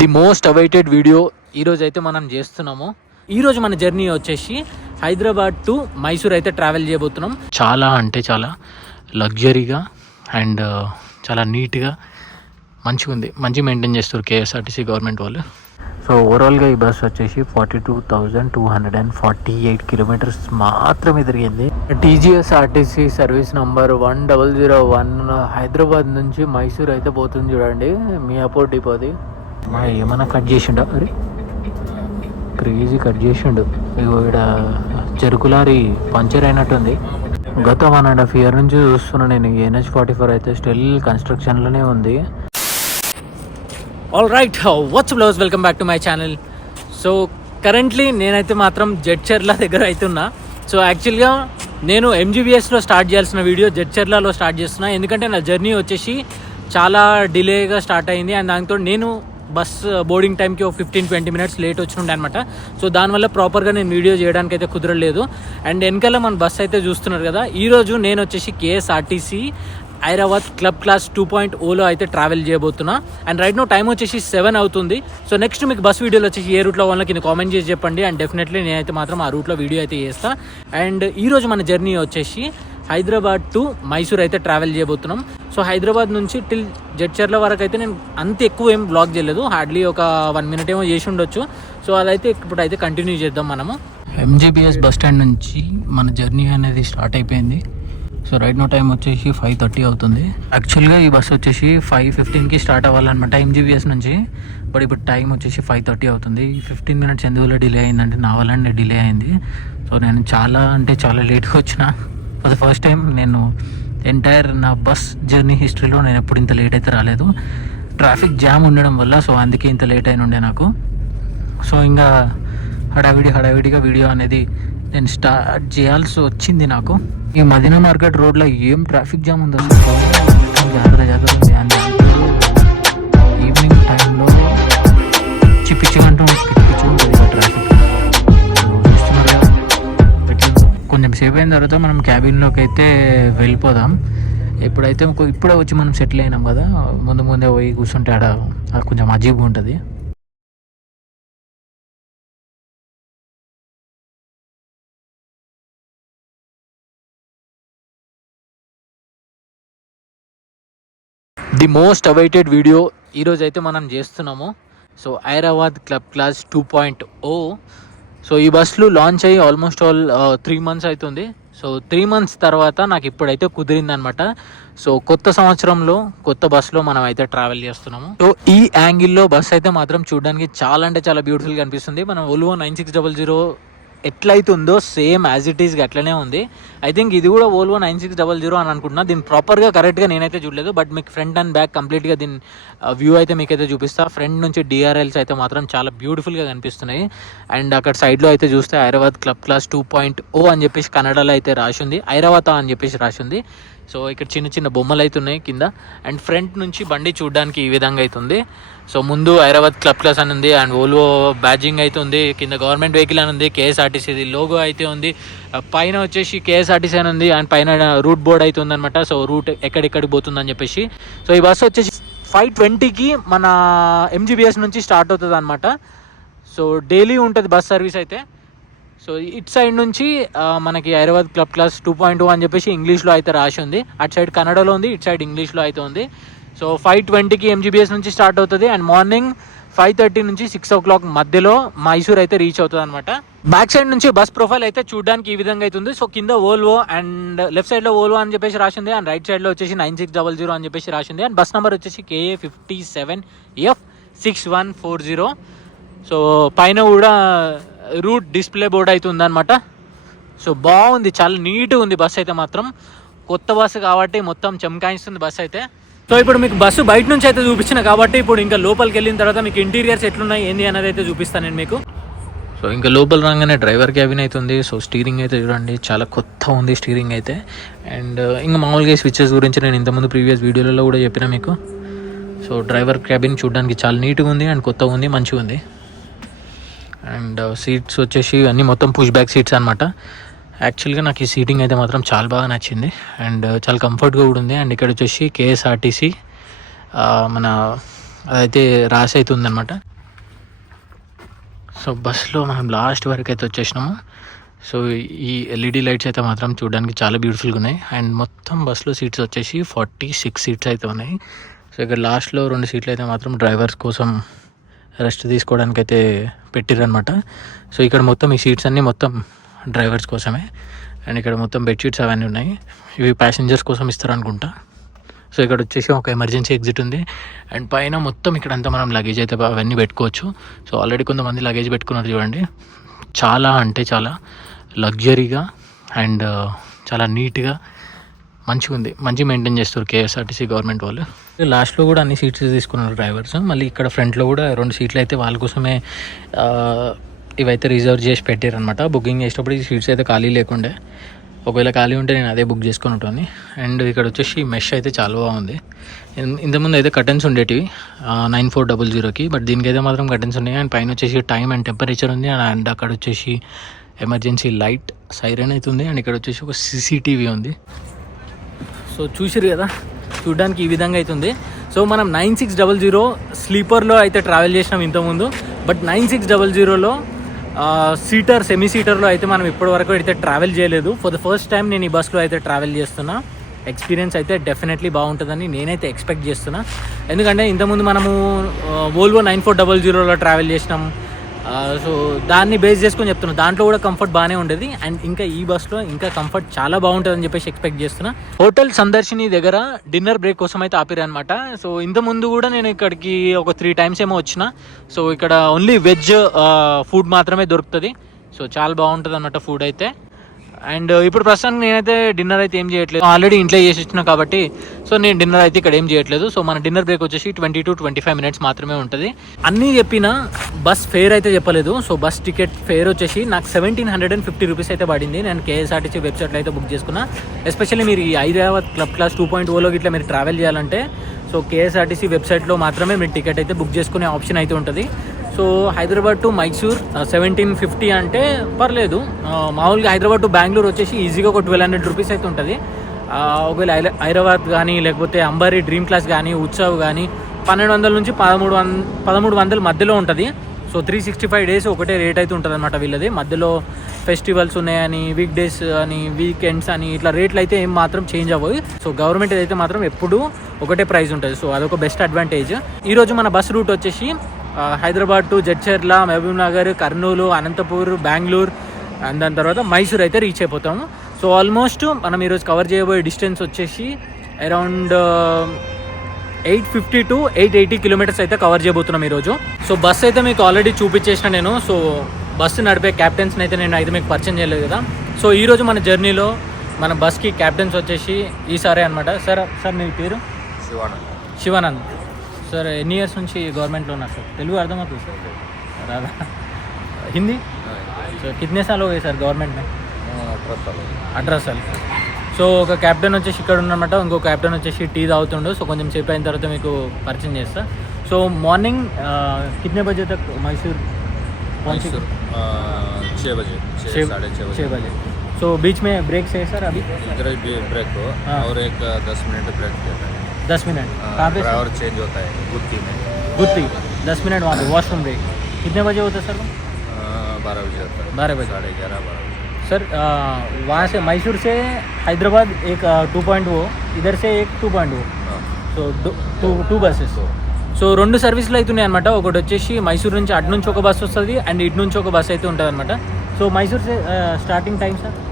The most awaited video ఈరోజు అయితే మనం చేస్తున్నాము. ఈరోజు మన జర్నీ వచ్చేసి హైదరాబాద్ టు మైసూర్ అయితే ట్రావెల్ చేయబోతున్నాం. చాలా అంటే చాలా లగ్జరీగా అండ్ చాలా నీట్గా మంచిగా ఉంది మంచి మెయింటైన్ చేస్తారు కేఎస్ఆర్టీసీ గవర్నమెంట్ వాళ్ళు. సో ఓవరాల్గా ఈ బస్ వచ్చేసి forty two thousand two hundred and forty eight kilometres మాత్రమే తిరిగింది. TGSRTC service number one double zero one Hyderabad నుంచి మైసూర్ అయితే పోతుంది చూడండి. మియాపూర్ డిపోది. మా ఏమన్నా కట్ చేసిండా? అరే క్రేజీ కట్ చేసిండు. ఇగో ఇక్కడ చెరుకులారి పంచర్ అయినట్టుంది. గత వన్ అండ్ హాఫ్ ఇయర్ నుంచి చూస్తున్నా నేను. ఎన్హెచ్ ఫార్టీ ఫోర్ అయితే స్టిల్ కన్స్ట్రక్షన్లోనే ఉంది. All right what's blouse welcome back to my channel so currently నేనైతే మాత్రం జడ్చర్ల దగ్గర అవుతున్నా సో యాక్చువల్గా నేను ఎంజీబీఎస్లో స్టార్ట్ చేయాల్సిన వీడియో జడ్చర్లలో స్టార్ట్ చేస్తున్నా. ఎందుకంటే నా జర్నీ వచ్చేసి చాలా డిలేగా స్టార్ట్ అయింది. అండ్ దాంతో నేను బస్ బోర్డింగ్ టైంకి ఒక ఫిఫ్టీన్ ట్వంటీ మినిట్స్ లేట్ వచ్చినుండే అనమాట సో దానివల్ల ప్రాపర్గా నేను వీడియో చేయడానికి అయితే కుదరలేదు. అండ్ వెనకాల మన బస్ అయితే చూస్తున్నారు కదా ఈరోజు నేను వచ్చేసి KSRTC Hyderabad club class two point Ola అయితే ట్రావెల్ చేయబోతున్నా. అండ్ రైట్ నో టైం వచ్చేసి సెవెన్ అవుతుంది. సో నెక్స్ట్ మీకు బస్ వీడియోలో వచ్చేసి ఏ రూట్లో వాళ్ళకి కింద కామెంట్ చేసి చెప్పండి. అండ్ డెఫినెట్లీ నేనైతే మాత్రం ఆ రూట్లో వీడియో అయితే చేస్తాను అండ్ ఈరోజు మన జర్నీ వచ్చేసి హైదరాబాద్ టు మైసూర్ అయితే ట్రావెల్ చేయబోతున్నాం. సో హైదరాబాద్ నుంచి టిల్ జడ్చర్ల వరకు అయితే నేను అంత ఎక్కువ ఏం బ్లాగ్ చేయలేదు. హార్డ్లీ ఒక వన్ మినిట్ ఏమో చేసి ఉండొచ్చు. సో అదైతే ఇప్పుడు అయితే కంటిన్యూ చేద్దాం మనము. ఎంజీబీఎస్ బస్ స్టాండ్ నుంచి మన జర్నీ అనేది స్టార్ట్ అయిపోయింది. సో రైట్ నో టైం వచ్చేసి ఫైవ్ థర్టీ అవుతుంది. యాక్చువల్గా ఈ బస్ వచ్చేసి ఫైవ్ ఫిఫ్టీన్కి స్టార్ట్ అవ్వాలన్నమాట ఎంజీబీఎస్ నుంచి. బట్ ఇప్పుడు టైం వచ్చేసి ఫైవ్ థర్టీ అవుతుంది. ఫిఫ్టీన్ మినిట్స్ ఎందువల్ల డిలే అయిందంటే నా వల్ల డిలే అయింది. సో నేను చాలా అంటే చాలా లేట్గా వచ్చిన. ఫర్ ద ఫస్ట్ టైం నేను ఎంటైర్ నా బస్ జర్నీ హిస్టరీలో నేను ఎప్పుడు ఇంత లేట్ అయితే రాలేదు. ట్రాఫిక్ జామ్ ఉండడం వల్ల సో అందుకే ఇంత లేట్ అయిన ఉండే నాకు. సో ఇంకా హడావిడి హడావిడిగా వీడియో అనేది నేను స్టార్ట్ చేయాల్సి వచ్చింది నాకు. ఈ మదీనా మార్కెట్ రోడ్లో ఏం ట్రాఫిక్ జామ్ ఉందో జాగ్రత్త జాగ్రత్త ఈవినింగ్ టైంలో పిచ్చి పిచ్చిగంటూ పిచ్చి కొంచెం సేపు అయిన తర్వాత మనం క్యాబిన్లోకి అయితే వెళ్ళిపోదాం. ఎప్పుడైతే ఇప్పుడే వచ్చి మనం సెటిల్ అయినాం కదా ముందు ముందే పోయి కూర్చుంటే ఆడ కొంచెం అజీబ్గా ఉంటుంది. ది మోస్ట్ అవైటెడ్ వీడియో ఈరోజు అయితే మనం చేస్తున్నాము. So Hyderabad club class two point O. So ఈ బస్సులు లాంచ్ అయ్యి ఆల్మోస్ట్ ఆల్ త్రీ మంత్స్ అవుతుంది సో త్రీ మంత్స్ తర్వాత నాకు ఇప్పుడైతే కుదిరిందనమాట సో కొత్త సంవత్సరంలో కొత్త బస్సులో మనం అయితే ట్రావెల్ చేస్తున్నాము. సో ఈ యాంగిల్లో బస్ అయితే మాత్రం చూడడానికి చాలా అంటే చాలా బ్యూటిఫుల్గా అనిపిస్తుంది. మనం Volvo nine six double zero ఎట్లయితుందో same as it ఈస్గా అట్లనే ఉంది. ఐ థింక్ ఇది కూడా Volvo nine six double zero అని అనుకుంటున్నా. దీన్ని ప్రాపర్గా కరెక్ట్గా నేనైతే చూడలేదు. బట్ మీకు ఫ్రంట్ అండ్ బ్యాక్ కంప్లీట్గా దీని వ్యూ అయితే మీకైతే చూపిస్తా. ఫ్రంట్ నుంచి డిఆర్ఎల్స్ అయితే మాత్రం చాలా బ్యూటిఫుల్గా కనిపిస్తున్నాయి. అండ్ అక్కడ సైడ్లో అయితే చూస్తే Hyderabad club class two point O అని చెప్పేసి కన్నడలో అయితే రాసింది. హైదరాబాద్ అని చెప్పేసి రాసింది. సో ఇక్కడ చిన్న చిన్న బొమ్మలు అయితే ఉన్నాయి కింద. అండ్ ఫ్రంట్ నుంచి బండి చూడడానికి ఈ విధంగా అవుతుంది సో ముందు హైదరాబాద్ క్లబ్ క్లాస్ అని ఉంది అండ్ ఓల్వో బ్యాజింగ్ అయితే ఉంది కింద గవర్నమెంట్ వెహికల్ అని ఉంది కేఎస్ఆర్టీసీది లోగో అయితే ఉంది. పైన వచ్చేసి కేఎస్ఆర్టీసీ అని ఉంది అండ్ పైన రూట్ బోర్డ్ అయితే ఉందన్నమాట. సో రూట్ ఎక్కడెక్కడికి పోతుందని చెప్పేసి. సో ఈ బస్సు వచ్చేసి ఫైవ్ ట్వంటీకి మన ఎంజీబీఎస్ నుంచి స్టార్ట్ అవుతుంది అనమాట సో డైలీ ఉంటుంది బస్ సర్వీస్ అయితే. సో ఇట్ సైడ్ నుంచి మనకి Hyderabad club class two point two అని చెప్పేసి ఇంగ్లీష్లో అయితే రాసి ఉంది. అటు సైడ్ కన్నడలో ఉంది ఇటు సైడ్ ఇంగ్లీష్లో అయితే ఉంది. సో ఫైవ్ ట్వంటీకి ఎంజీబీఎస్ నుంచి స్టార్ట్ అవుతుంది అండ్ మార్నింగ్ ఫైవ్ థర్టీ నుంచి సిక్స్ ఓ క్లాక్ మధ్యలో మైసూర్ అయితే రీచ్ అవుతుంది అనమాట బ్యాక్ సైడ్ నుంచి బస్ ప్రొఫైల్ అయితే చూడడానికి ఈ విధంగా అవుతుంది సో కింద ఓల్వో అండ్ లెఫ్ట్ సైడ్లో ఓల్వో అని చెప్పేసి రాసింది అండ్ రైట్ సైడ్లో వచ్చేసి నైన్ సిక్స్ డబల్ జీరో అని చెప్పేసి రాసింది. అండ్ బస్ నెంబర్ వచ్చేసి KA fifty seven F six one four zero so పైన కూడా రూట్ డిస్ప్లే బోర్డ్ అయితే ఉందన్నమాట. సో బాగుంది. చాలా నీట్గా ఉంది బస్ అయితే మాత్రం. కొత్త బస్సు కాబట్టి మొత్తం చెమకాయిస్తుంది బస్ అయితే. సో ఇప్పుడు మీకు బస్సు బయట నుంచి అయితే చూపించిన కాబట్టి ఇప్పుడు ఇంకా లోపలికి వెళ్ళిన తర్వాత మీకు ఇంటీరియర్స్ ఎట్లున్నాయి ఏంది అనేది అయితే చూపిస్తాను నేను మీకు. సో ఇంకా లోపల రాగానే డ్రైవర్ క్యాబిన్ అయితే ఉంది. సో స్టీరింగ్ అయితే చూడండి చాలా కొత్త ఉంది స్టీరింగ్ అయితే. అండ్ uh, ఇంకా మామూలుగా స్విచ్చెస్ గురించి నేను ఇంతకుముందు ప్రీవియస్ వీడియోలలో కూడా చెప్పిన మీకు. సో డ్రైవర్ క్యాబిన్ చూడడానికి చాలా నీట్గా ఉంది అండ్ కొత్తగా ఉంది మంచిగా ఉంది. అండ్ uh, సీట్స్ వచ్చేసి అన్నీ మొత్తం పుష్ బ్యాక్ సీట్స్ అనమాట యాక్చువల్గా నాకు ఈ సీటింగ్ అయితే మాత్రం చాలా బాగా నచ్చింది. అండ్ uh, చాలా కంఫర్ట్గా కూడా ఉంది. అండ్ ఇక్కడ వచ్చేసి కేఎస్ఆర్టీసీ uh, మన అదైతే రాసి అయితే ఉందనమాట సో బస్సులో మనం లాస్ట్ వరకు అయితే వచ్చేసినాము. సో ఈ ఎల్ఈడి లైట్స్ అయితే మాత్రం చూడడానికి చాలా బ్యూటిఫుల్గా ఉన్నాయి. అండ్ మొత్తం బస్సులో సీట్స్ వచ్చేసి ఫార్టీ సిక్స్ సీట్స్ అయితే ఉన్నాయి. సో ఇక్కడ లాస్ట్లో రెండు సీట్లు అయితే మాత్రం డ్రైవర్స్ కోసం రెస్ట్ తీసుకోవడానికి అయితే పెట్టారనమాట సో ఇక్కడ మొత్తం ఈ సీట్స్ అన్నీ మొత్తం డ్రైవర్స్ కోసమే. అండ్ ఇక్కడ మొత్తం బెడ్షీట్స్ అవన్నీ ఉన్నాయి. ఇవి ప్యాసింజర్స్ కోసం ఇస్తారు అనుకుంటా సో ఇక్కడ వచ్చేసి ఒక ఎమర్జెన్సీ ఎగ్జిట్ ఉంది. అండ్ పైన మొత్తం ఇక్కడ అంతా మనం లగేజ్ అయితే అవన్నీ పెట్టుకోవచ్చు. సో ఆల్రెడీ కొంతమంది లగేజ్ పెట్టుకున్నారు చూడండి. చాలా అంటే చాలా లగ్జరీగా అండ్ uh, చాలా నీట్గా మంచిగా ఉంది. మంచి మెయింటైన్ చేస్తారు కేఎస్ఆర్టీసీ గవర్నమెంట్ వాళ్ళు. లాస్ట్లో కూడా అన్ని సీట్స్ తీసుకున్నారు డ్రైవర్స్ మళ్ళీ ఇక్కడ ఫ్రంట్లో కూడా రెండు సీట్లు అయితే వాళ్ళ కోసమే uh, ఇవైతే రిజర్వ్ చేసి పెట్టారనమాట బుకింగ్ చేసేటప్పుడు ఈ సీట్స్ అయితే ఖాళీ లేకుండే. ఒకవేళ ఖాళీ ఉంటే నేను అదే బుక్ చేసుకొని ఉంటుంది. అండ్ ఇక్కడ వచ్చేసి మెష్ అయితే చాలా బాగుంది. ఇంతకుముందు అయితే కటన్స్ ఉండేటివి. నైన్ ఫోర్ డబుల్ జీరోకి బట్ దీనికైతే మాత్రం కటన్స్ ఉన్నాయి. అండ్ పైన వచ్చేసి టైం అండ్ టెంపరేచర్ ఉంది. అండ్ అక్కడ వచ్చేసి ఎమర్జెన్సీ లైట్ సైరన్ అయితే ఉంది. అండ్ ఇక్కడ వచ్చేసి ఒక సీసీటీవీ ఉంది. సో చూసిరు కదా? చూడడానికి ఈ విధంగా అవుతుంది సో మనం నైన్ సిక్స్ డబల్ జీరో స్లీపర్లో అయితే ట్రావెల్ చేసినాం ఇంతకుముందు. బట్ నైన్ సిక్స్ డబల్ జీరోలో సీటర్ సెమీ సీటర్లో అయితే మనం ఇప్పటివరకు అయితే ట్రావెల్ చేయలేదు. ఫర్ ద ఫస్ట్ టైం నేను ఈ బస్లో అయితే ట్రావెల్ చేస్తున్నా. ఎక్స్పీరియన్స్ అయితే డెఫినెట్లీ బాగుంటుందని నేనైతే ఎక్స్పెక్ట్ చేస్తున్నా. ఎందుకంటే ఇంతకుముందు మనము వోల్వో నైన్ ఫోర్ డబల్ జీరోలో ట్రావెల్ చేసినాం. సో దాన్ని బేస్ చేసుకొని చెప్తున్నా. దాంట్లో కూడా కంఫర్ట్ బాగానే ఉండేది. అండ్ ఇంకా ఈ బస్లో ఇంకా కంఫర్ట్ చాలా బాగుంటుంది అని చెప్పేసి ఎక్స్పెక్ట్ చేస్తున్నా. హోటల్ సందర్శిని దగ్గర డిన్నర్ బ్రేక్ కోసం అయితే ఆపిరు అనమాట సో ఇంత ముందు కూడా నేను ఇక్కడికి ఒక త్రీ టైమ్స్ ఏమో వచ్చిన. సో ఇక్కడ ఓన్లీ వెజ్ ఫుడ్ మాత్రమే దొరుకుతుంది. సో చాలా బాగుంటుంది అన్నమాట ఫుడ్ అయితే. అండ్ ఇప్పుడు ప్రస్తుతానికి నేనైతే డిన్నర్ అయితే ఏం చేయట్లేదు. ఆల్రెడీ ఇంట్లో చేసి ఇచ్చిన కాబట్టి సో నేను డిన్నర్ అయితే ఇక్కడ ఏం చేయట్లేదు. సో మన డిన్నర్ బ్రేక్ వచ్చేసి twenty to twenty five minutes మాత్రమే ఉంటుంది. అన్నీ చెప్పిన బస్ ఫేర్ అయితే చెప్పలేదు. సో బస్ టికెట్ ఫేర్ వచ్చేసి నాకు seventeen hundred and fifty rupees అయితే పడింది. నేను కేఎస్ఆర్టీసీ వెబ్సైట్లో అయితే బుక్ చేసుకున్నా. ఎస్పెషల్లీ మీరు ఈ Hyderabad club class two point Ola ఇట్లా మీరు ట్రావెల్ చేయాలంటే సో కేఎస్ఆర్టీసీ వెబ్సైట్లో మాత్రమే మీరు టికెట్ అయితే బుక్ చేసుకునే ఆప్షన్ అయితే ఉంటుంది. So Hyderabad to Mysore seventeen fifty అంటే పర్లేదు. మామూలుగా హైదరాబాద్ టు బెంగళూరు వచ్చేసి ఈజీగా ఒక ట్వెల్వ్ హండ్రెడ్ రూపీస్ అయితే ఉంటుంది. ఒకవేళ హైదరాబాద్ కానీ లేకపోతే అంబారి డ్రీమ్ క్లాస్ కానీ ఉత్సవ్ కానీ పన్నెండు వందల నుంచి పదమూడు వంద పదమూడు వందల మధ్యలో ఉంటుంది. So three sixty five days ఒకటే రేట్ అయితే ఉంటుంది అనమాట వీళ్ళది. మధ్యలో ఫెస్టివల్స్ ఉన్నాయని వీక్ డేస్ అని వీకెండ్స్ అని ఇట్లా రేట్లు అయితే ఏం మాత్రం చేంజ్ అవ్వవు. సో గవర్నమెంట్ అయితే మాత్రం ఎప్పుడూ ఒకటే ప్రైస్ ఉంటుంది. సో అదొక బెస్ట్ అడ్వాంటేజ్ ఈరోజు మన బస్ రూట్ వచ్చేసి Hyderabad to Jadcherla Mahbubnagar Kurnool Anantapur Bengaluru and దాని తర్వాత మైసూర్ అయితే రీచ్ అయిపోతాము. సో ఆల్మోస్ట్ మనం ఈరోజు కవర్ చేయబోయే డిస్టెన్స్ వచ్చేసి around eight fifty to eight eighty kilometres అయితే కవర్ చేయబోతున్నాం ఈరోజు సో బస్ అయితే మీకు ఆల్రెడీ చూపించేసిన నేను. సో బస్సు నడిపే క్యాప్టెన్స్ని అయితే నేను అయితే మీకు పరిచయం చేయలేదు కదా. సో ఈరోజు మన జర్నీలో మన బస్కి క్యాప్టెన్స్ వచ్చేసి ఈసారే అనమాట సార్ సార్ మీ పేరు? శివానంద్. శివానంద్. సార్ ఎన్ని ఇయర్స్ నుంచి గవర్నమెంట్లో ఉన్నారు సార్ తెలుగు అర్థమవుతుంది సార్ రాదా హిందీ సో కిత్నే సార్లు పోయి sir government address sir so ఒక క్యాప్టెన్ వచ్చేసి ఇక్కడ ఉన్నమాట ఇంకో క్యాప్టెన్ వచ్చేసి టీ తాగుతుండు సో కొంచెం సేపు అయిన తర్వాత మీకు పరిచయం చేస్తా సో మార్నింగ్ కిత్నే బజే తక్ మైసూర్ మైసూర్ छः बजे छः बजे तो बीच में ब्रेक से है सर अभी ब्रेक हो और एक दस मिनट ब्रेक किया दस मिनट हाँ, कहाँ पे ड्राइवर चेंज होता है गुत्ती में गुत्ती दस मिनट वहाँ पे वॉशरूम ब्रेक कितने बजे होता है सर वो बारह बजे होता है बारह बजे साढ़े ग्यारह बारह बजे सर आ, वहाँ से मैसूर से हैदराबाद एक टू पॉइंट वो इधर से एक टू पॉइंट वो हाँ, so two two buses so రెండు సర్వీసులు అవుతున్నాయి అనమాట ఒకటి వచ్చేసి మైసూర్ నుంచి అటు నుంచి ఒక బస్సు వస్తుంది అండ్ ఇటు నుంచి ఒక బస్సు అయితే ఉంటుంది అనమాట సో మైసూర్ సే స్టార్టింగ్ టైం సార్ हाँ, ए- एट ओ क्लॉक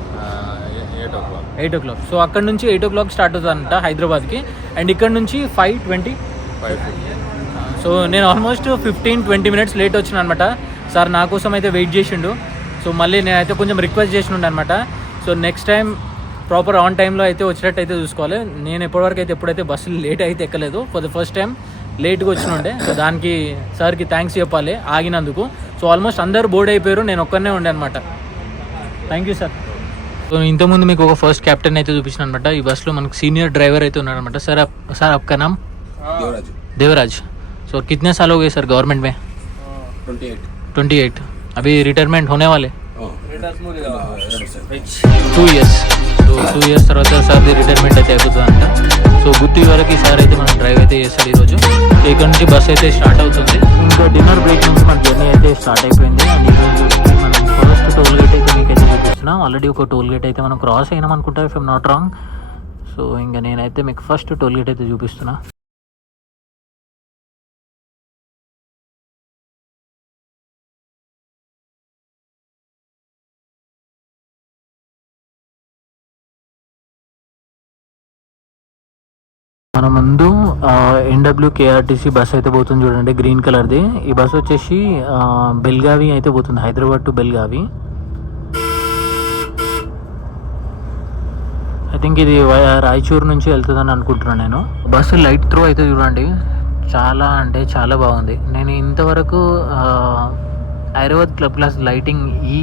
eight o'clock. So అక్కడ నుంచి ఎయిట్ ఓ క్లాక్ స్టార్ట్ అవుతుందంట హైదరాబాద్కి. అండ్ ఇక్కడ నుంచి ఫైవ్ ట్వంటీ. సో నేను almost fifteen twenty minutes late వచ్చిన అనమాట సార్ నా కోసం అయితే వెయిట్ చేసిండు. సో మళ్ళీ నేనైతే కొంచెం రిక్వెస్ట్ చేసిండు అనమాట so next time proper on టైంలో అయితే వచ్చినట్టు అయితే చూసుకోవాలి. నేను ఎప్పటివరకు అయితే ఎప్పుడైతే బస్సులు లేట్ అయితే ఎక్కలేదు. ఫర్ ద ఫస్ట్ టైం లేట్గా వచ్చినుండే. సో దానికి సార్కి థ్యాంక్స్ చెప్పాలి ఆగినందుకు. సో ఆల్మోస్ట్ అందరు బోర్డ్ అయిపోయారు. నేను ఒక్కరినే ఉండే అనమాట. థ్యాంక్ యూ సార్ సో ఇంతకుముందు మీకు ఒక ఫస్ట్ కెప్టెన్ అయితే చూపించిన అనమాట ఈ బస్సులో మనకు సీనియర్ డ్రైవర్ అయితే ఉన్నాడు అనమాట సార్ आप- సార్ आपका नाम देवराज देवराज सो कितने साल हो गए सर गवर्नमेंट में ट्वेंटी एट ट्वेंटी एट अभी रिटायरमेंट होने वाले हाँ two years so two years తర్వాత సార్ది రిటైర్మెంట్ అయితే అయిపోతుందంట సో గుత్తి వరకు ఈసారి అయితే మనం డ్రైవ్ అయితే చేస్తాడు ఈరోజు ఇక్కడ నుంచి బస్ అయితే స్టార్ట్ అవుతుంది ఇంకా డిన్నర్ బ్రేక్ నుంచి మన జర్నీ అయితే స్టార్ట్ అయిపోయింది అండ్ ఈరోజు మీకు ఆల్రెడీ ఒక టోల్ గేట్ అయితే మనం క్రాస్ అయినాం అనుకుంటా ఇఫ్ నాట్ రాంగ్ సో ఇంకా నేనైతే మీకు ఫస్ట్ టోల్ గేట్ అయితే చూపిస్తున్నా. మన ముందు ఎన్డబ్ల్యూ కేఆర్టీసీ బస్ అయితే పోతుంది చూడండి గ్రీన్ కలర్ది ఈ బస్ వచ్చేసి బెల్గావి అయితే పోతుంది Hyderabad to Belagavi I think ఇది రాయచూరు నుంచి వెళ్తుందని అనుకుంటున్నాను నేను. బస్సు లైట్ త్రో అయితే చూడండి. చాలా అంటే చాలా బాగుంది. నేను ఇంతవరకు హైదరాబాద్ క్లబ్ క్లాస్ లైటింగ్ ఈ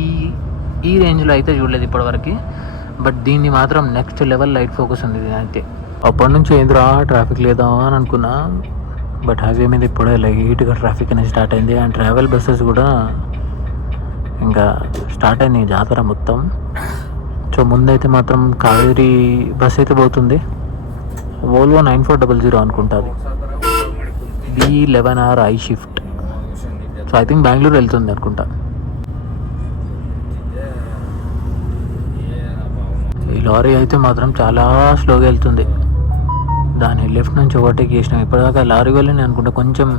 ఈ రేంజ్లో అయితే చూడలేదు ఇప్పటివరకు. బట్ దీన్ని మాత్రం నెక్స్ట్ లెవెల్ లైట్ ఫోకస్ ఉంది ఇది అయితే. అప్పటి నుంచి ఏందిరా ట్రాఫిక్ లేదా అని అనుకున్నా. బట్ హైవే మీద ఇప్పుడే లైట్గా ట్రాఫిక్ అనేది స్టార్ట్ అయింది. అండ్ ట్రావెల్ బస్సెస్ కూడా ఇంకా స్టార్ట్ అయింది జాతర మొత్తం. సో ముందైతే మాత్రం కావేరీ బస్ అయితే పోతుంది. Volvo nine four double zero అనుకుంటుంది B eleven R I shift so I think Bengaluru వెళ్తుంది అనుకుంటా. ఈ లారీ అయితే మాత్రం చాలా స్లోగా వెళ్తుంది. దాని లెఫ్ట్ నుంచి ఓవర్టేక్ చేసినాం. ఇప్పటిదాకా లారీ వల్ల నేను అనుకుంటా కొంచెం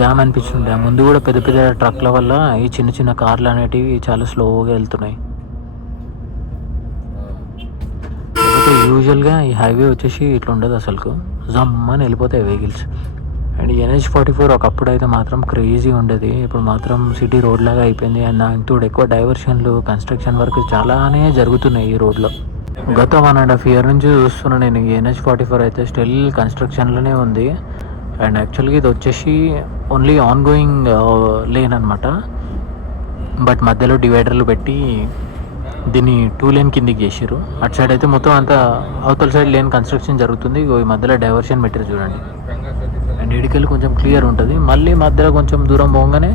జామ్ అనిపిస్తుండే ముందు కూడా పెద్ద పెద్ద ట్రక్ల వల్ల ఈ చిన్న చిన్న కార్లు అనేటివి చాలా స్లోగా వెళ్తున్నాయి లేకపోతే యూజువల్గా ఈ హైవే వచ్చేసి ఇట్లా ఉండదు అసలు జమ్మని వెళ్ళిపోతాయి vehicles and NH forty four ఒకప్పుడు అయితే మాత్రం క్రేజీ ఉండేది. ఇప్పుడు మాత్రం సిటీ రోడ్ లాగా అయిపోయింది. అండ్ దాంతో ఎక్కువ డైవర్షన్లు కన్స్ట్రక్షన్ వర్క్ చాలానే జరుగుతున్నాయి ఈ రోడ్లో గత వన్ అండ్ హాఫ్ ఇయర్ నుంచి చూస్తున్నా నేను ఎన్హెచ్ ఫార్టీ ఫోర్ అయితే స్టిల్ కన్స్ట్రక్షన్లోనే ఉంది. అండ్ యాక్చువల్గా ఇది వచ్చేసి ఓన్లీ ఆన్ గోయింగ్ లేన్ అనమాట బట్ మధ్యలో డివైడర్లు పెట్టి దీన్ని టూ లేన్ కిందికి చేసారు అటు సైడ్ అయితే మొత్తం అంతా అవతల సైడ్ లేన్ కన్స్ట్రక్షన్ జరుగుతుంది. ఈ మధ్యలో డైవర్షన్ పెట్టారు చూడండి. అండ్ ఇడికెళ్ళి కొంచెం క్లియర్ ఉంటుంది. మళ్ళీ మధ్యలో కొంచెం దూరం పోగానే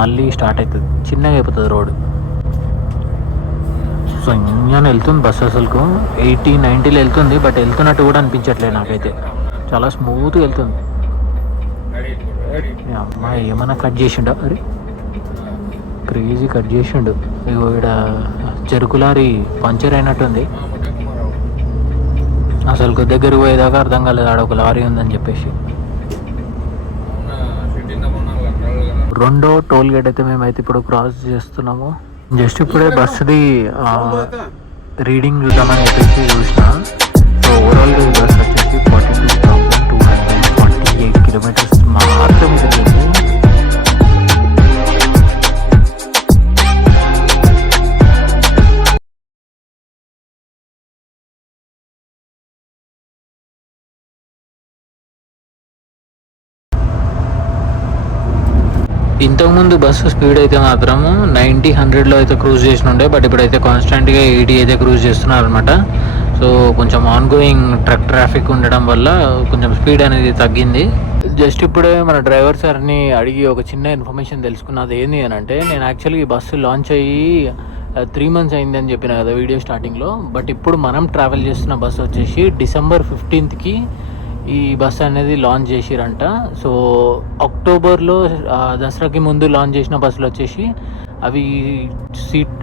మళ్ళీ స్టార్ట్ అవుతుంది చిన్నగా అయిపోతుంది రోడ్. సో ఇంజన్ వెళ్తుంది బస్సు అసలుకు. ఎయిటీ నైంటీలో వెళ్తుంది. బట్ వెళ్తున్నట్టు కూడా అనిపించట్లేదు నాకైతే. చాలా స్మూత్గా వెళ్తుంది. అమ్మాయి ఏమైనా కట్ చేసిండా? అరే క్రేజీ కట్ చేసిండు. ఇగో ఇక్కడ చెరుకులారి పంచర్ అయినట్టుంది. అసలు దగ్గరకు పోయేదాకా అర్థం కాలేదు ఆడ ఒక లారీ ఉందని చెప్పేసి. రెండో టోల్ గేట్ అయితే మేమైతే ఇప్పుడు క్రాస్ చేస్తున్నాము. జస్ట్ ఇప్పుడే బస్సుది రీడింగ్ చూద్దామని చెప్పేసి చూసిన. సో ఓవరాల్ బస్ వచ్చేసి forty two thousand two hundred forty eight kilometres మాత్రమే ఇంతకుముందు బస్సు స్పీడ్ అయితే మాత్రము నైంటీ హండ్రెడ్లో అయితే క్రూజ్ చేసినుండే బట్ ఇప్పుడైతే కాన్స్టెంట్గా ఎయిటీ అయితే క్రూజ్ చేస్తున్నారు అనమాట సో కొంచెం ఆన్ గోయింగ్ ట్రక్ ట్రాఫిక్ ఉండడం వల్ల కొంచెం స్పీడ్ అనేది తగ్గింది. జస్ట్ ఇప్పుడే మన డ్రైవర్ సార్ని అడిగి ఒక చిన్న ఇన్ఫర్మేషన్ తెలుసుకున్నది ఏంది అని అంటే నేను యాక్చువల్గా ఈ బస్సు లాంచ్ అయ్యి త్రీ మంత్స్ అయింది అని చెప్పిన కదా వీడియో స్టార్టింగ్లో బట్ ఇప్పుడు మనం ట్రావెల్ చేస్తున్న బస్సు వచ్చేసి డిసెంబర్ ఫిఫ్టీన్త్కి ఈ బస్ అనేది లాంచ్ చేసిరంట. సో అక్టోబర్లో దసరాకి ముందు లాంచ్ చేసిన బస్సులు వచ్చేసి అవి సీట్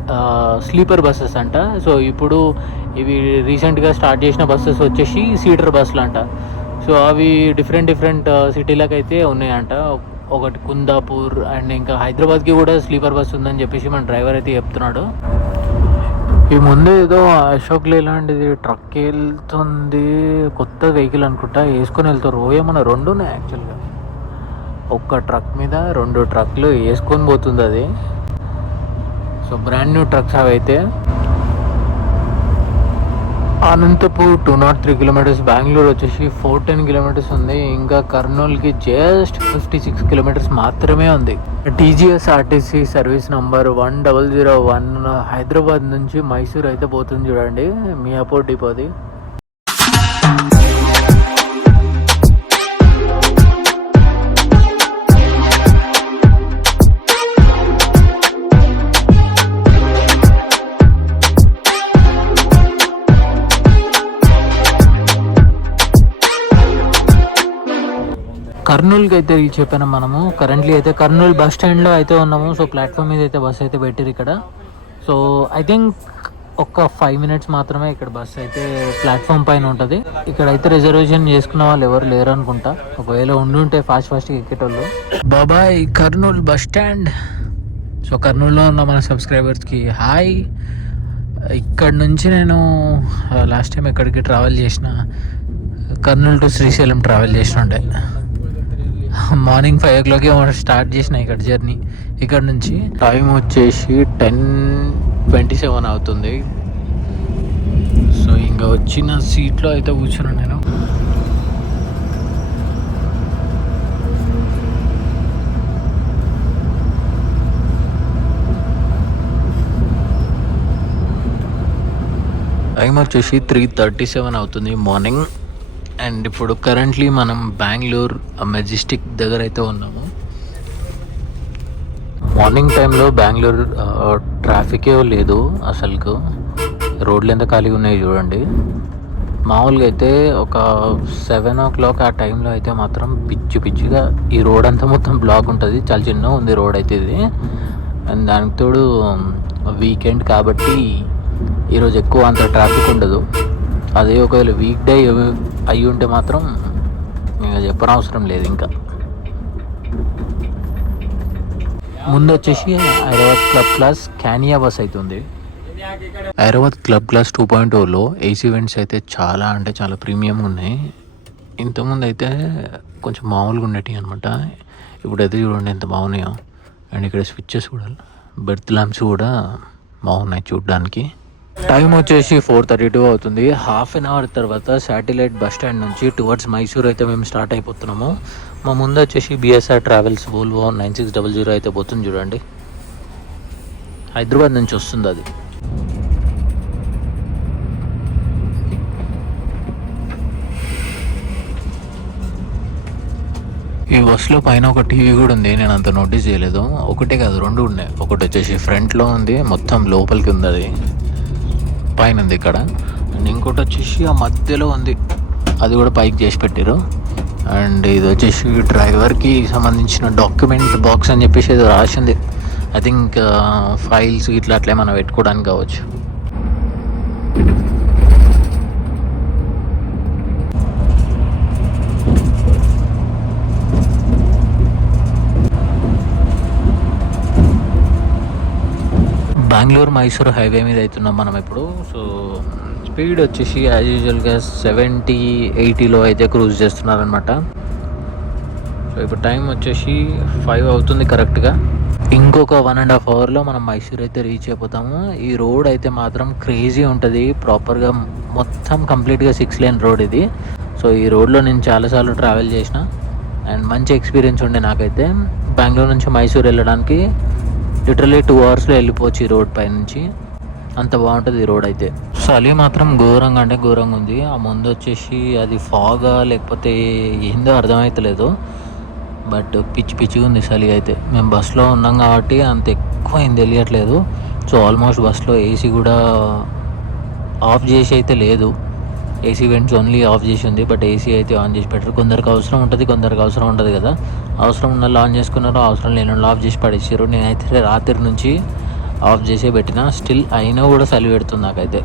స్లీపర్ బస్సెస్ అంట. సో ఇప్పుడు ఇవి రీసెంట్గా స్టార్ట్ చేసిన బస్సెస్ వచ్చేసి సీటర్ బస్సులు అంట సో అవి డిఫరెంట్ డిఫరెంట్ సిటీలకు అయితే ఉన్నాయంట. ఒకటి కుందాపూర్ అండ్ ఇంకా హైదరాబాద్కి కూడా స్లీపర్ బస్ ఉందని చెప్పేసి మన డ్రైవర్ అయితే చెప్తున్నాడు. ఈ ముందు ఏదో అశోక్ లేలాంటిది ట్రక్ వెళ్తుంది కొత్త వెహికల్ అనుకుంటా వేసుకొని వెళ్తారు. ఏమన్నా రెండు ఉన్నాయి యాక్చువల్గా ఒక్క ట్రక్ మీద రెండు ట్రక్లు వేసుకొని పోతుంది అది. సో బ్రాండ్ న్యూ ట్రక్స్ అవి అయితే Anantapur two not three kilometres Bengaluru వచ్చేసి ఫోర్ టెన్ కిలోమీటర్స్ ఉంది. ఇంకా కర్నూలుకి జస్ట్ ఫిఫ్టీ సిక్స్ కిలోమీటర్స్ మాత్రమే ఉంది. TGS RTC service number one double zero one Hyderabad నుంచి మైసూర్ అయితే పోతుంది చూడండి. మియాపూర్ డిపోది కర్నూలుకి అయితే రీచ్ అయిపోయినాం మనము. కరెంట్లీ అయితే కర్నూలు బస్ స్టాండ్లో అయితే ఉన్నాము. సో ప్లాట్ఫామ్ మీద అయితే బస్ అయితే పెట్టారు ఇక్కడ. సో ఐ థింక్ ఒక ఫైవ్ మినిట్స్ మాత్రమే ఇక్కడ బస్ అయితే ప్లాట్ఫామ్ పైన ఉంటుంది. ఇక్కడ అయితే రిజర్వేషన్ చేసుకున్న వాళ్ళు ఎవరు లేరు అనుకుంటా. ఒకవేళ ఉండుంటే ఫాస్ట్ ఫాస్ట్గా ఎక్కేటోళ్ళు. బాబాయ్ కర్నూలు బస్ స్టాండ్ సో కర్నూలులో ఉన్న మన సబ్స్క్రైబర్స్కి హాయ్ ఇక్కడ నుంచి నేను uh, లాస్ట్ టైం ఎక్కడికి ట్రావెల్ చేసిన కర్నూలు టు శ్రీశైలం ట్రావెల్ చేసిన ఉండే. మార్నింగ్ ఫైవ్ ఓ క్లాక్కి స్టార్ట్ చేసిన ఇక్కడ జర్నీ. ఇక్కడ నుంచి టైం వచ్చేసి టెన్ ట్వంటీ సెవెన్ అవుతుంది. సో ఇంకా వచ్చిన సీట్లో అయితే కూర్చున్నాను నేను. టైం వచ్చేసి త్రీ థర్టీ సెవెన్ అవుతుంది మార్నింగ్. అండ్ ఇప్పుడు కరెంట్లీ మనం బెంగళూరు మెజెస్టిక్ దగ్గర అయితే ఉన్నాము. మార్నింగ్ టైంలో బెంగళూరు ట్రాఫికే లేదు అసలుకు. రోడ్లు ఎంత ఖాళీగా ఉన్నాయి చూడండి. మామూలుగా అయితే ఒక సెవెన్ ఓ క్లాక్ ఆ టైంలో అయితే మాత్రం పిచ్చి పిచ్చిగా ఈ రోడ్ అంతా మొత్తం బ్లాక్ ఉంటుంది. చాలా చిన్న ఉంది రోడ్ అయితే ఇది. అండ్ దానికి తోడు వీకెండ్ కాబట్టి ఈరోజు ఎక్కువ అంత ట్రాఫిక్ ఉండదు. అదే ఒకవేళ వీక్ డే అయి ఉంటే మాత్రం ఇంకా చెప్పనవసరం లేదు ఇంకా. ముందు వచ్చేసి Hyderabad club class Scania bus అవుతుంది Hyderabad club class two point Ola AC events అయితే చాలా అంటే చాలా ప్రీమియం ఉన్నాయి. ఇంతకుముందు అయితే కొంచెం మామూలుగా ఉండేవి అనమాట ఇప్పుడైతే చూడండి ఎంత బాగున్నాయో. అండ్ ఇక్కడ స్విచ్చెస్ కూడా బెర్త్ ల్యాంప్స్ కూడా బాగున్నాయి చూడడానికి. టైం వచ్చేసి ఫోర్ థర్టీ టూ అవుతుంది. హాఫ్ అన్ అవర్ తర్వాత శాటిలైట్ బస్ స్టాండ్ నుంచి టువర్డ్స్ మైసూర్ అయితే మేము స్టార్ట్ అయిపోతున్నాము. మా ముందు వచ్చేసి BSR travels Volvo nine six double zero అయితే పోతుంది చూడండి. హైదరాబాద్ నుంచి వస్తుంది అది. ఈ బస్సులో పైన ఒక టీవీ కూడా ఉంది నేను అంత నోటీస్ చేయలేదు. ఒకటే కాదు రెండు ఉన్నాయి. ఒకటి వచ్చేసి ఫ్రంట్లో ఉంది మొత్తం లోపలికి ఉంది అది. పైన ఉంది ఇక్కడ. అండ్ ఇంకోటి వచ్చేసి ఆ మధ్యలో ఉంది. అది కూడా పైకి చేసి పెట్టారు. అండ్ ఇది వచ్చేసి డ్రైవర్కి సంబంధించిన డాక్యుమెంట్ బాక్స్ అని చెప్పేసి ఏదో రాసింది. ఐ థింక్ ఫైల్స్ ఇట్లా అట్లా ఏమైనా పెట్టుకోవడానికి కావచ్చు. బెంగళూరు మైసూర్ హైవే మీద అవుతున్నాం మనం ఇప్పుడు. సో స్పీడ్ వచ్చేసి యాజ్ యూజువల్గా సెవెంటీ ఎయిటీలో అయితే క్రూజ్ చేస్తున్నారనమాట సో ఇప్పుడు టైం వచ్చేసి ఫైవ్ అవుతుంది కరెక్ట్గా ఇంకొక వన్ అండ్ హాఫ్ అవర్లో మనం మైసూర్ అయితే రీచ్ అయిపోతాము. ఈ రోడ్ అయితే మాత్రం క్రేజీ ఉంటుంది. ప్రాపర్గా మొత్తం కంప్లీట్గా సిక్స్ లేన్ రోడ్ ఇది. సో ఈ రోడ్లో నేను చాలాసార్లు ట్రావెల్ చేసిన. అండ్ మంచి ఎక్స్పీరియన్స్ ఉండే నాకైతే. బెంగళూరు నుంచి మైసూర్ వెళ్ళడానికి లిటరలీ టూ అవర్స్లో వెళ్ళిపోవచ్చు ఈ రోడ్ పై నుంచి అంత బాగుంటుంది ఈ రోడ్ అయితే. చలి మాత్రం ఘోరంగా అంటే ఘోరంగా ఉంది. ఆ ముందు వచ్చేసి అది ఫాగా లేకపోతే ఏందో అర్థమవుతలేదు బట్ పిచ్చి పిచ్చిగా ఉంది చలి అయితే. మేము బస్సులో ఉన్నాం కాబట్టి అంత ఎక్కువ ఏం తెలియట్లేదు. సో ఆల్మోస్ట్ బస్సులో ఏసీ కూడా ఆఫ్ చేసి అయితే లేదు. ఏసీ వెంట్స్ ఓన్లీ ఆఫ్ చేసి ఉంది బట్ ఏసీ అయితే ఆన్ చేసి పెట్టారు. కొందరికి అవసరం ఉంటుంది కొందరికి అవసరం ఉంటుంది కదా. అవసరం ఉన్న ఆన్ చేసుకున్నారు అవసరం లేని వాళ్ళు ఆఫ్ చేసి పడేసారు నేనైతే రాత్రి నుంచి ఆఫ్ చేసే పెట్టిన. స్టిల్ అయినా కూడా చలి పెడుతుంది నాకైతే.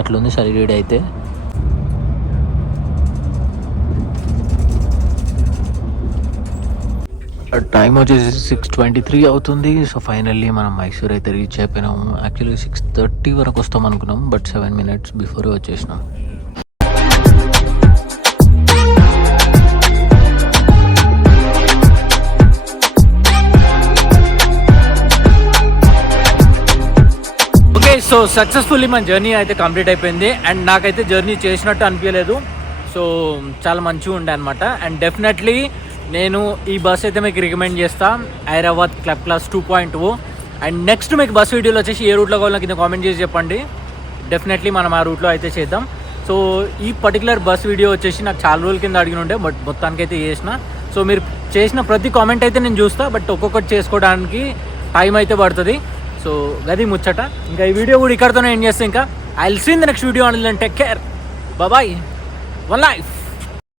అట్లుంది చలి వేడి అయితే. టైం వచ్చేసి సిక్స్ ట్వంటీ త్రీ అవుతుంది. సో ఫైనల్లీ మనం మైసూర్ అయితే రీచ్ అయిపోయినాము. యాక్చువల్లీ సిక్స్ థర్టీ వరకు వస్తాం అనుకున్నాం బట్ సెవెన్ మినిట్స్ బిఫోర్ వచ్చేసినాం. ఓకే సో సక్సెస్ఫుల్లీ మన జర్నీ అయితే కంప్లీట్ అయిపోయింది. అండ్ నాకైతే జర్నీ చేసినట్టు అనిపించలేదు. సో చాలా మంచిగా ఉండే అనమాట అండ్ డెఫినెట్లీ నేను ఈ బస్ అయితే మీకు రికమెండ్ చేస్తాను Hyderabad club class two point o and next మీకు బస్ వీడియోలో వచ్చేసి ఏ రూట్లో కావాలో కింద కామెంట్ చేసి చెప్పండి. డెఫినెట్లీ మనం ఆ రూట్లో అయితే చేద్దాం. సో ఈ పర్టికులర్ బస్ వీడియో వచ్చేసి నాకు చాలా రోజుల కింద అడిగిన ఉండే. బట్ మొత్తానికైతే చేసిన. సో మీరు చేసిన ప్రతి కామెంట్ అయితే నేను చూస్తా. బట్ ఒక్కొక్కటి చేసుకోవడానికి టైం అయితే పడుతుంది. సో గది ముచ్చట. ఇంకా ఈ వీడియో కూడా ఇక్కడతోనే ఎండ్ చేస్తే ఇంకా. I will see in the next video and take care bye one life